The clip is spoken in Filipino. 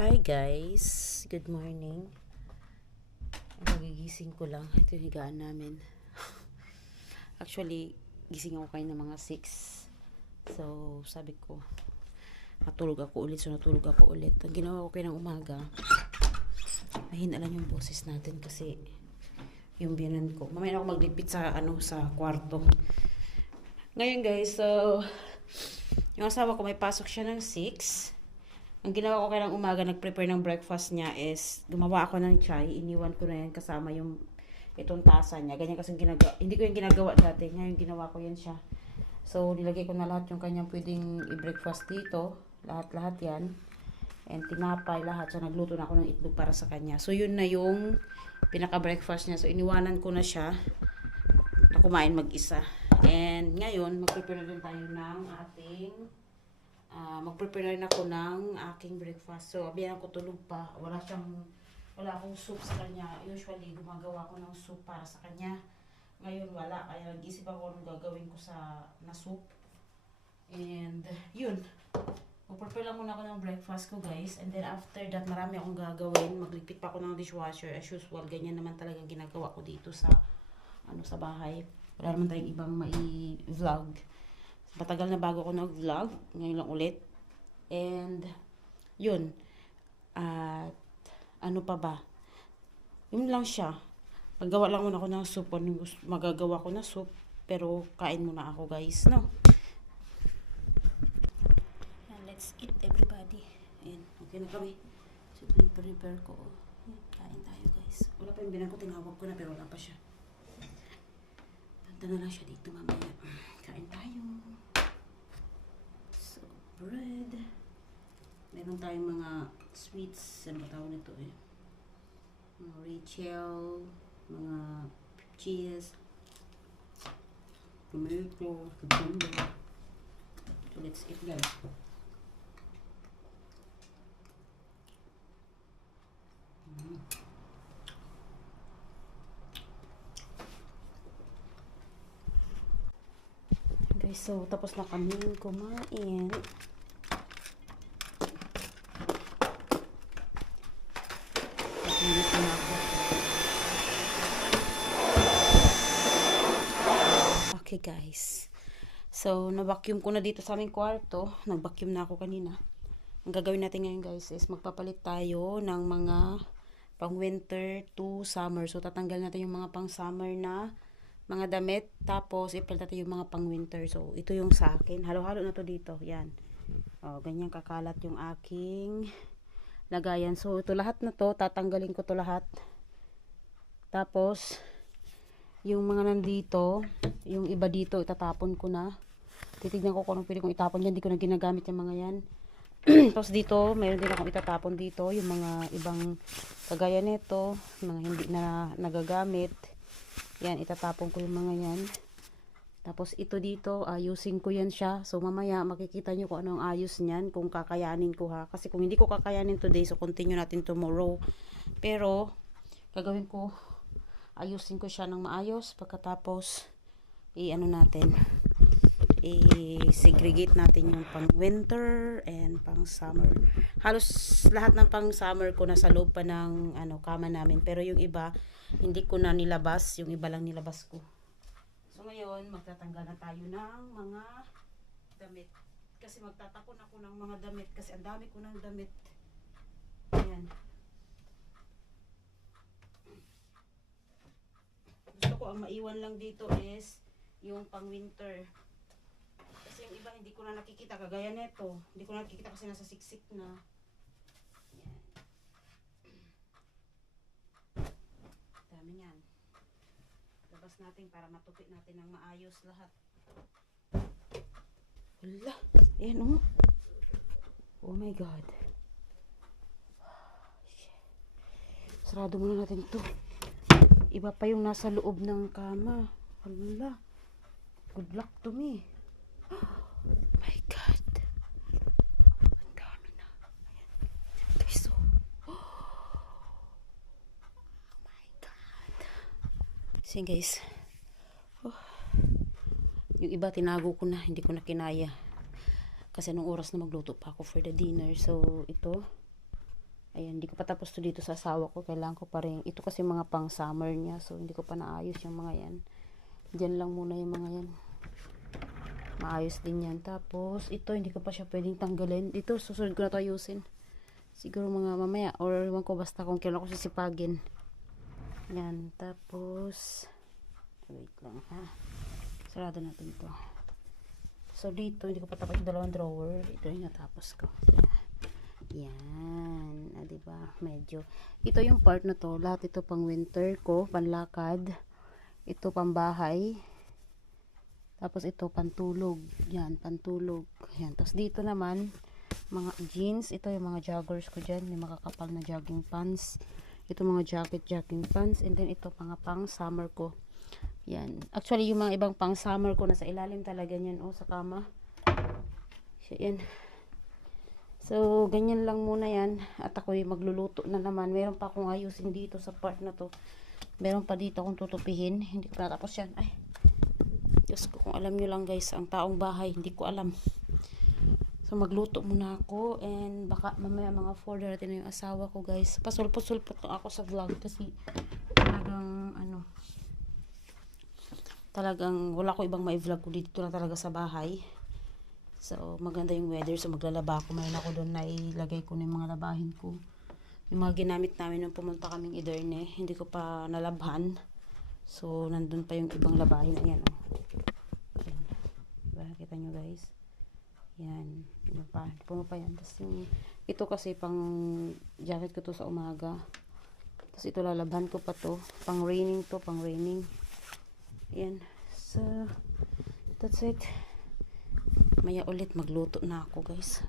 Hi guys, good morning. Nagigising ko lang. Ito yung higaan namin. Actually, gising ako kayo ng mga 6. So, sabi ko, natulog ako ulit. Ang ginawa ko kayo ng umaga, mahina lang yung boses natin kasi yung biyanan ko. Mamaya ako magligpit sa kwarto. Ngayon guys, so, yung asawa ko may pasok siya ng 6. Ang ginawa ko kailang umaga, nag-prepare ng breakfast niya is, gumawa ako ng chai, iniwan ko na yan kasama yung itong tasa niya. Ganyan kasi ginagawa, hindi ko yung ginagawa dati, ngayon ginawa ko yan siya. So, nilagay ko na lahat yung kanyang pwedeng i-breakfast dito, lahat-lahat yan. And tinapay lahat, so nagluto na ako ng itlog para sa kanya. So, yun na yung pinaka-breakfast niya. So, iniwanan ko na siya na kumain mag-isa. And ngayon, mag-prepare na din tayo ng ating mag-prepare na ako ng aking breakfast. So, abiyan ko tulog pa. Wala akong soup sa kanya. Usually, gumagawa ko ng soup para sa kanya. Ngayon, wala. Kaya nag-isip ako anong gagawin ko na soup. And, yun. Mag-prepare lang muna ako ng breakfast ko, guys. And then, after that, marami akong gagawin. Magligpit pa ako ng dishwasher. As usual, ganyan naman talagang ginagawa ko dito sa bahay. Wala naman tayong ibang mai-vlog. Matagal na bago ako nag-vlog. Ngayon lang ulit. And, yun. At, ano pa ba? Yun lang siya. Maggawa lang muna ako ng soup. Magagawa ko na soup. Pero, kain muna ako guys, no? And let's eat everybody. Ayan, okay na kami. So, ito yung prepare ko. Kain tayo guys. Wala pa yung binan ko. Tinawag ko na pero wala pa siya. Punta na lang siya dito mamaya. Kain tayo. Bread. Meron tayong mga sweets. Ano ba tawag nito eh? Mga Rachel. Mga cheese. Tomato. Cucumber. So let's eat guys. Guys, so tapos na kami kumain. Okay guys. So, na-vacuum ko na dito sa aming kwarto. Nag-vacuum na ako kanina. Ang gagawin natin ngayon guys is magpapalit tayo ng mga pang winter to summer. So, tatanggal natin yung mga pang summer na mga damit. Tapos, ipalit natin yung mga pang winter. So, ito yung sa akin. Halo-halo na to dito. Yan. O, ganyan kakalat yung aking lagayan. So, ito lahat na to. Tatanggalin ko to lahat. Tapos, yung mga nandito, yung iba dito, itatapon ko na. Titignan ko kung anong pwede kong itapon yan. Hindi ko na ginagamit yung mga yan. Tapos dito, mayroon din akong itatapon dito. Yung mga ibang kagaya nito, mga hindi na nagagamit. Yan, itatapon ko yung mga yan. Tapos ito dito, ayusin ko yan siya. So mamaya makikita nyo kung anong ayos niyan, kung kakayanin ko ha. Kasi kung hindi ko kakayanin today, so continue natin tomorrow. Pero, gagawin ko, ayusin ko siya ng maayos. Pagkatapos, i-segregate natin yung pang winter and pang summer. Halos lahat ng pang summer ko nasa loob pa ng kama namin. Pero yung iba, hindi ko na nilabas. Yung iba lang nilabas ko. So ngayon, magtatanggal na tayo ng mga damit. Kasi magtatapon ako ng mga damit. Kasi ang dami ko ng damit. Ayan. Gusto ko ang maiwan lang dito is yung pang winter. Kasi yung iba hindi ko na nakikita. Kagaya neto. Hindi ko na nakikita kasi nasa siksik na. Ayan. Dami yan. Labas natin para matupi natin ng maayos lahat. Wala. Ayan oh. Oh my God. Sarado muna natin to. Iba pa yung nasa loob ng kama. Wala. Good luck to me. Oh my God. Ang dami na. Ayan. Guys, oh my God. So guys. Oh. Yung iba tinago ko na. Hindi ko na kinaya. Kasi nung oras na magluto pa ako for the dinner. So ito. Ayan, hindi ko pa tapos to dito sa asawa ko. Kailangan ko pa rin. Ito kasi mga pang summer niya. So, hindi ko pa naayos yung mga yan. Diyan lang muna yung mga yan. Maayos din yan. Tapos, ito, hindi ko pa siya pwedeng tanggalin. Ito, susunod ko na to ayusin. Siguro mga mamaya. Or, ewan ko basta kung kailan ko sisipagin. Yan. Tapos, wait lang ha. Sarado natin to. So, dito, hindi ko pa tapos yung dalawang drawer. Ito yung natapos ko. Yan. Ah, diba? Medyo. Ito yung part na to. Lahat ito pang winter ko. Panlakad. Ito pang bahay. Tapos ito pantulog. Yan. Pantulog. Yan. Tapos dito naman, mga jeans. Ito yung mga joggers ko dyan. Yung makakapal na jogging pants. Ito mga jacket jogging pants. And then ito mga pang summer ko. Yan. Actually, yung mga ibang pang summer ko nasa ilalim talaga yan. Oh, sa kama. So, yan. So, ganyan lang muna yan. At ako'y magluluto na naman. Meron pa akong ayusin dito sa part na to. Meron pa dito akong tutupihin. Hindi ko natapos yan. Ay, Diyos ko, kung alam nyo lang guys, ang taong bahay, hindi ko alam. So, magluto muna ako. And baka mamaya mga order natin na yung asawa ko guys. Pasulpot-sulpot lang ako sa vlog. Kasi talagang wala ko ibang mai-vlog ko dito na talaga sa bahay. So, maganda yung weather. So, maglalaba ako. Mayroon ako doon na ilagay ko na yung mga labahin ko. Yung mga ginamit namin nung pumunta kaming Ederne. Hindi ko pa nalabhan. So, nandun pa yung ibang labahin. Ayan, oh. Ayan. Diba? Kita nyo, guys? Yan. Ano pa? Puno pa yan. Tapos yung, ito kasi pang jacket ko to sa umaga. Tapos ito lalabhan ko pa to. Pang raining to. Pang raining. Ayan. So, that's it. Maya ulit magluto na ako guys.